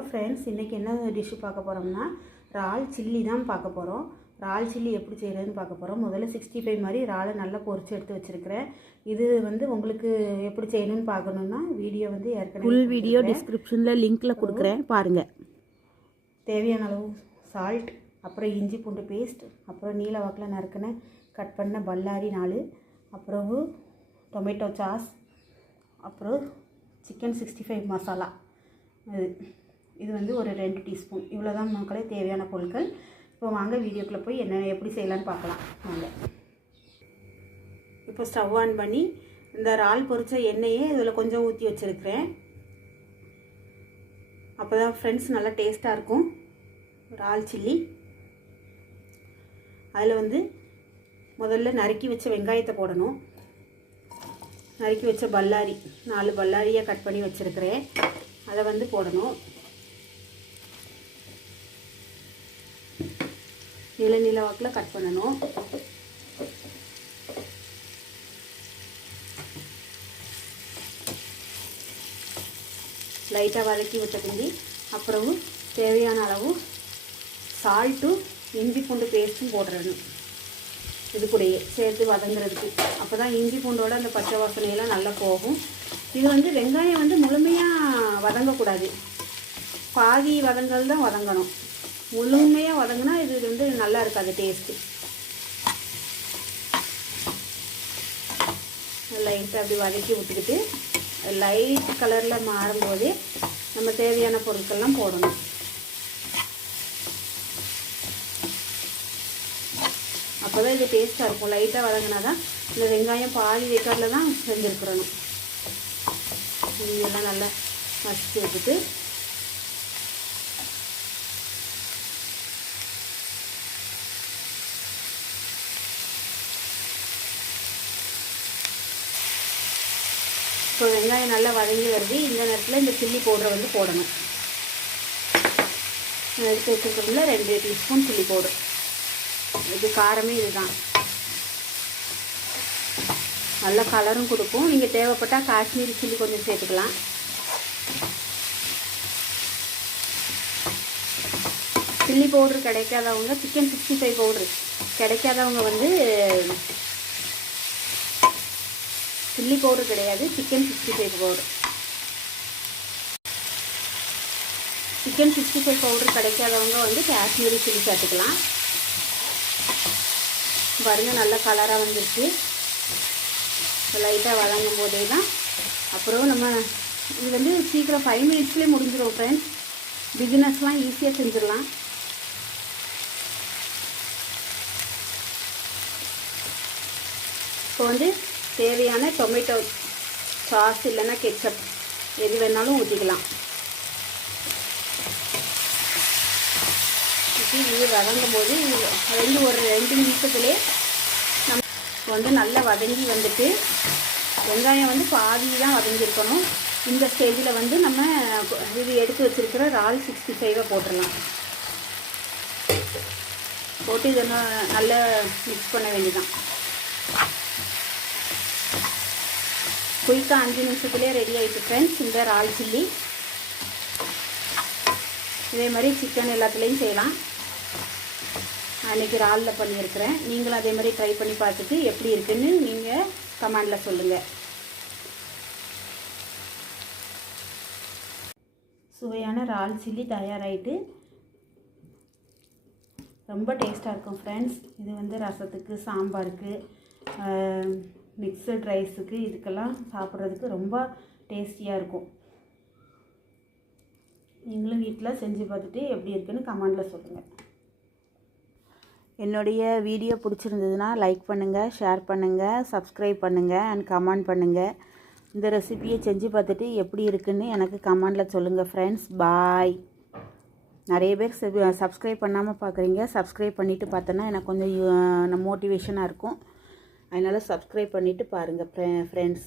Friends இன்றைக்கி என்ன dish பார்க்க போகிறோம்னா இறால் சில்லி தான் பார்க்க போகிறோம் இறால் சில்லி எப்படி செய்கிறதுன்னு பார்க்க போகிறோம் முதல்ல சிக்ஸ்டி ஃபைவ் மாதிரி இறாலை நல்லா பொரிச்சு எடுத்து வச்சுருக்கிறேன். இது வந்து உங்களுக்கு எப்படி செய்யணும்னு பார்க்கணுன்னா வீடியோ வந்து ஏற்கனவே ஃபுல் வீடியோ. டிஸ்கிரிப்ஷனில் லிங்க்கில் கொடுக்குறேன். பாருங்கள் தேவையான அளவு சால்ட் அப்புறம் இஞ்சி பூண்டு பேஸ்ட் அப்புறம் நீல வாக்கில் நறுக்கின கட் பண்ண பல்லாரி நாலு அப்புறம் டொமேட்டோ சாஸ் அப்புறம் சிக்கன் சிக்ஸ்டி ஃபைவ் மசாலா இது. இது வந்து ஒரு ரெண்டு டீஸ்பூன். இவ்வளோ தான் மக்களே தேவையான பொருட்கள். இப்போ வாங்க வீடியோக்குள்ளே போய் என்ன எப்படி செய்யலான்னு பார்க்கலாம். வாங்க. இப்போ ஸ்டவ் ஆன் பண்ணி இந்த இறால் பொரிச்ச எண்ணெயே இதில் கொஞ்சம் ஊற்றி வச்சுருக்கிறேன். அப்போ தான் ஃப்ரெண்ட்ஸ் நல்லா டேஸ்ட்டாக இருக்கும். இறால் சில்லி அதில் வந்து முதல்ல நறுக்கி வச்ச வெங்காயத்தை போடணும். நறுக்கி வச்ச பல்லாரி நாலு பல்லாரியாக கட் பண்ணி வச்சுருக்கிறேன். அதை வந்து போடணும். நீல நீல வாக்கில் கட் பண்ணணும். லைட்டாக வதக்கி விட்ட பிந்தி அப்புறம் தேவையான அளவு சால்ட்டும் இஞ்சி பூண்டு பேஸ்ட்டும் போடுறணும் இது கூடயே சேர்த்து வதங்குறதுக்கு. அப்போ தான் இஞ்சி பூண்டோட அந்த பச்சை வாசனையெல்லாம் நல்லா போகும். இது வந்து வெங்காயம் வந்து முழுமையாக வதங்கக்கூடாது. பாதி வதங்கல் தான் வதங்கணும். முழுமையாக வதங்கினா இது வந்து நல்லா இருக்காது டேஸ்ட்டு லைட்டாக அப்படி வதக்கி விட்டுக்கிட்டு லைட் கலரில் மாறும்போதே நம்ம தேவையான பொருட்கள்லாம் போடணும். அப்போ தான் இது டேஸ்ட்டாக இருக்கும். லைட்டாக வதங்கினா தான் இந்த வெங்காயம் பாதி வேக்காடில் தான் செஞ்சுருக்குறணும் இதெல்லாம் நல்லா மசித்து விட்டுட்டு இப்போ வெங்காயம் நல்லா வதங்கி வருது. இந்த நேரத்தில் இந்த சில்லி பவுடரை வந்து போடணும். எடுத்து வச்சுருக்கிறதுல ரெண்டு டீஸ்பூன் சில்லி பவுடர். இது காரமே இதுதான். நல்ல கலரும் கொடுக்கும். நீங்கள் தேவைப்பட்டால் காஷ்மீரி சில்லி கொஞ்சம் சேர்த்துக்கலாம். சில்லி பவுடர் கிடைக்காதவங்க சிக்கன் சிக்ஸ்டி ஃபைவ் பவுடர் கிடைக்காதவங்க வந்து சில்லி பவுடர் கிடையாது. Chicken sixty five powder chicken sixty five powder கிடைக்காதவங்க வந்து காஷ்மீரி சில்லி சேர்த்துக்கலாம் பாருங்க நல்ல கலராக வந்துருச்சு லைட்டாக வதங்கும் போதே தான். அப்புறம் நம்ம இது வந்து சீக்கிரம் ஃபைவ் மினிட்ஸ்லேயே முடிஞ்சிடும் ஃப்ரெண்ட்ஸ் பிகினர்ஸ்லாம் ஈஸியாக செஞ்சிடலாம். இப்போ வந்து தேவையான டொமேட்டோ சாஸ் இல்லைன்னா கெச்சப் எது வேணாலும் ஊற்றிக்கலாம். ஊற்றி இது வதங்கும் போது ரெண்டு ஒரு ரெண்டு நிமிஷத்துலேயே நம்ம வந்து நல்லா வதங்கி வந்துட்டு வெங்காயம் வந்து பாதி தான் வதங்கியிருக்கணும். இந்த ஸ்டேஜில் வந்து நம்ம இது எடுத்து வச்சுருக்கிற ரால் சிக்ஸ்டி ஃபைவை போட்டுடலாம். போட்டு இதை நல்லா மிக்ஸ் பண்ண வேண்டியதான் குயிக்காக அஞ்சு நிமிஷத்துலேயே ரெடி ஆகிட்டு ஃப்ரெண்ட்ஸ் இந்த இறால் சில்லி. இதே மாதிரி சிக்கன் எல்லாத்துலேயும் செய்யலாம். அன்றைக்கி இறாலில் பண்ணியிருக்கிறேன். நீங்களும் அதே மாதிரி ட்ரை பண்ணி பார்த்துட்டு எப்படி இருக்குன்னு நீங்கள் கமெண்டில் சொல்லுங்கள் சுவையான இறால் சில்லி தயாராகிட்டு ரொம்ப டேஸ்ட்டாக இருக்கும் ஃப்ரெண்ட்ஸ் இது வந்து ரசத்துக்கு சாம்பாருக்கு மிக்சட் ரைஸுக்கு இதுக்கெல்லாம் சாப்பிட்றதுக்கு ரொம்ப டேஸ்டியாக இருக்கும். நீங்களும் வீட்டில் செஞ்சு பார்த்துட்டு எப்படி இருக்குன்னு கமெண்டில் சொல்லுங்கள் என்னுடைய வீடியோ பிடிச்சிருந்ததுன்னா லைக் பண்ணுங்கள் ஷேர் பண்ணுங்கள் சப்ஸ்கிரைப் பண்ணுங்கள் அண்ட் கமெண்ட் பண்ணுங்கள் இந்த ரெசிபியை செஞ்சு பார்த்துட்டு எப்படி இருக்குன்னு எனக்கு கமெண்டில் சொல்லுங்கள் ஃப்ரெண்ட்ஸ் பாய் நிறைய பேர் சப்ஸ்கிரைப் பண்ணாமல் பார்க்குறீங்க சப்ஸ்கிரைப் பண்ணிவிட்டு பார்த்தோன்னா எனக்கு கொஞ்சம் மோட்டிவேஷனாக இருக்கும். அதனால் சப்ஸ்கிரைப் பண்ணிவிட்டு பாருங்கள் ஃப்ரெண்ட்ஸ்